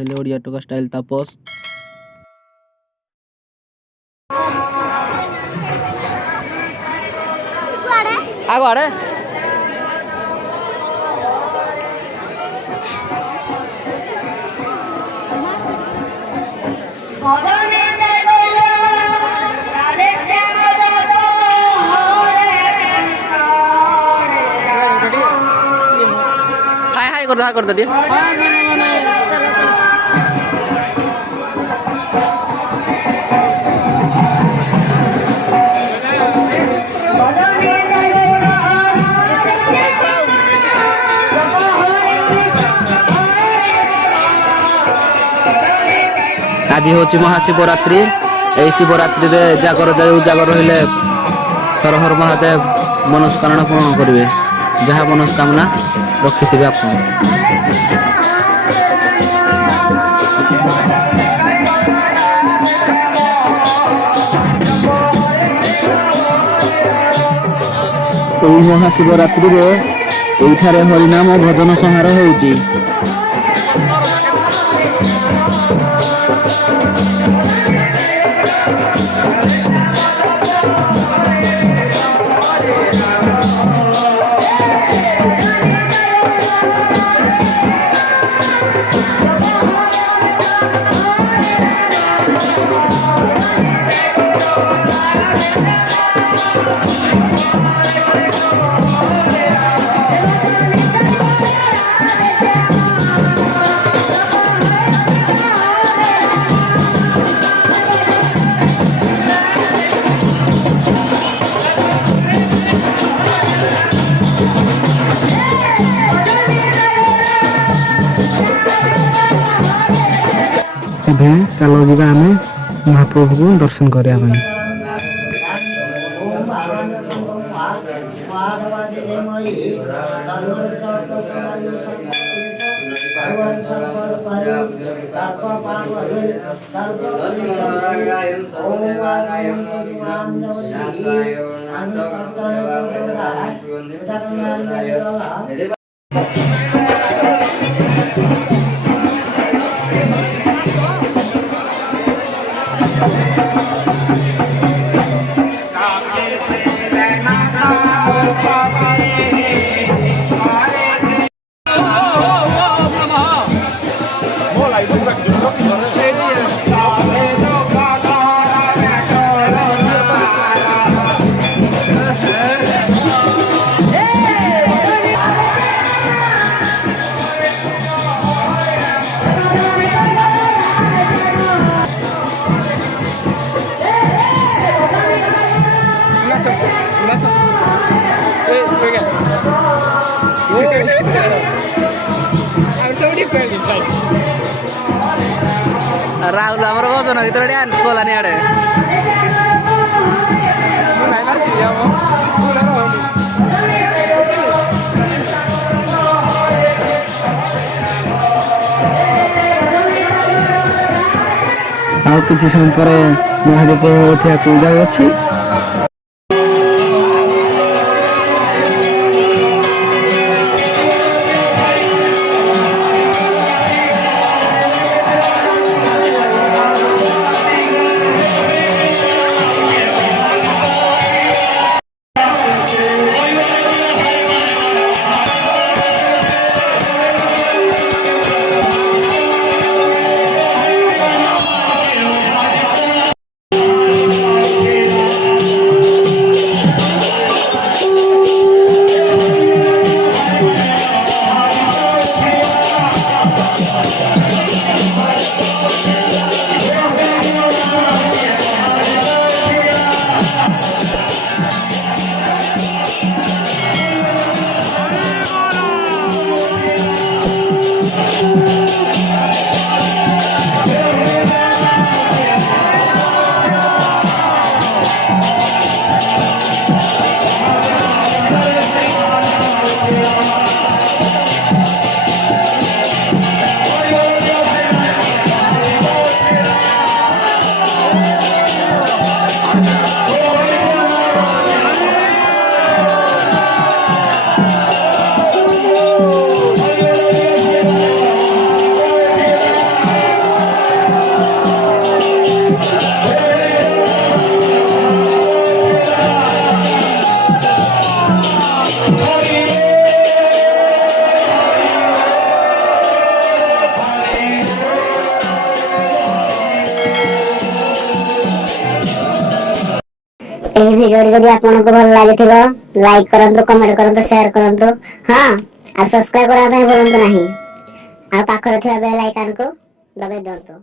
ହେଲେ ଓଡ଼ିଆ ଟୋକା ଷ୍ଟାଇଲ ତାପସ। ଆଗ ଆଡ଼େ ହାଇ ହାଇ କରିଦ ଟିକେ। ଆଜି ହେଉଛି ମହାଶିବରାତ୍ରି। ଏହି ଶିବରାତ୍ରିରେ ଜାଗର ରହିଲେ ହର ହର ମହାଦେବ ମନସ୍କାମନା ପୂରଣ କରିବେ। ଯାହା ମନସ୍କାମନା ରଖିଥିବେ ଆପଣ। ଏହି ମହାଶିବରାତ୍ରିରେ ଏଇଠାରେ ହରିନାମ ଭଜନ ସଂହାର ହେଉଛି। ଏବେ ଚାଲ ଯିବା ଆମେ ମହାପ୍ରଭୁଙ୍କୁ ଦର୍ଶନ କରିବା ପାଇଁ। ରାହୁଲ ଆମର ଭଜନ ଗୀତରେ ଡ୍ୟାନ୍ସ କଲାନି ଆଡେ। ଆଉ କିଛି ସମୟ ପରେ ମହାଦୀପ ଉଠିବାକୁ ଯାଉଅଛି। ଭିଡିଓଟି ଯଦି ଆପଣଙ୍କୁ ଭଲ ଲାଗିଥିବ ଲାଇକ୍ କରନ୍ତୁ, କମେଣ୍ଟ କରନ୍ତୁ, ସେୟାର କରନ୍ତୁ। ହଁ, ଆଉ ସବସ୍କ୍ରାଇବ କରିବା ପାଇଁ ଭୁଲନ୍ତୁ ନାହିଁ। ଆଉ ପାଖରେ ଥିବା ବେଲ୍ ଆଇକନକୁ ଦବାଇ ଦିଅନ୍ତୁ।